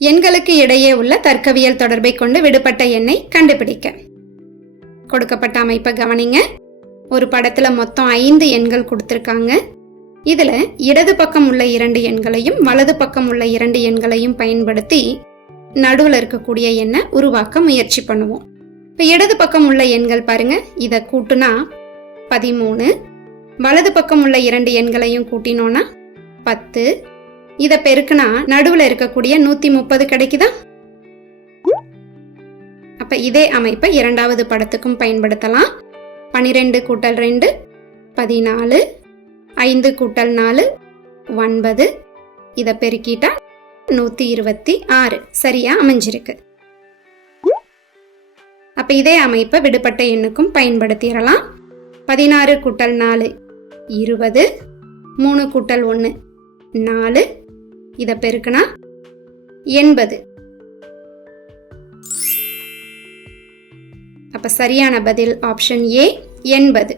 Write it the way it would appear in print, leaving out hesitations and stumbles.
எண்களுக்கு இடையே உள்ள தர்க்கவியல் தொடர்பை கொண்டு விடுபட்ட எண்ணை கண்டுபிடிக்க. கொடுக்கப்பட்ட அமைப்பை கவனிங்க. ஒரு படத்துல மொத்தம் 5 எண்கள் கொடுத்திருக்காங்க. இதுல இடது பக்கம் உள்ள 2 எண்களையும் வலது பக்கம் உள்ள 2 எண்களையும் பயன்படுத்தி நடுவுல இருக்கக்கூடிய எண்ணை உருவாக்க முயற்சி பண்ணுவோம். இப்ப இடது பக்கம் உள்ள எண்கள் பாருங்க, இத கூட்டுனா 13, வலது பக்கம் உள்ள 2 எண்களையும் கூட்டினோம்னா 10, இத பெருக்குனா நடுவுல இருக்கக்கூடிய 130 கிடைக்குதா? அப்ப இதே அமைப்பை இரண்டாவது படத்துக்கும் பயன்படுத்தலாம். 12 கூட்டல் 2 14, 5 கூட்டல் 4 9, இத பெருக்கிட்டா 126 சரியா அமைஞ்சிருக்கு. அப்ப இதே அமைப்பை விடுபட்ட எண்ணுக்கும் பயன்படுத்திடலாம். 16 கூட்டல் 4 20, 3 கூட்டல் 1 4, இத பெருக்குனா 80. அப்ப சரியான பதில் ஆப்ஷன் ஏ 80.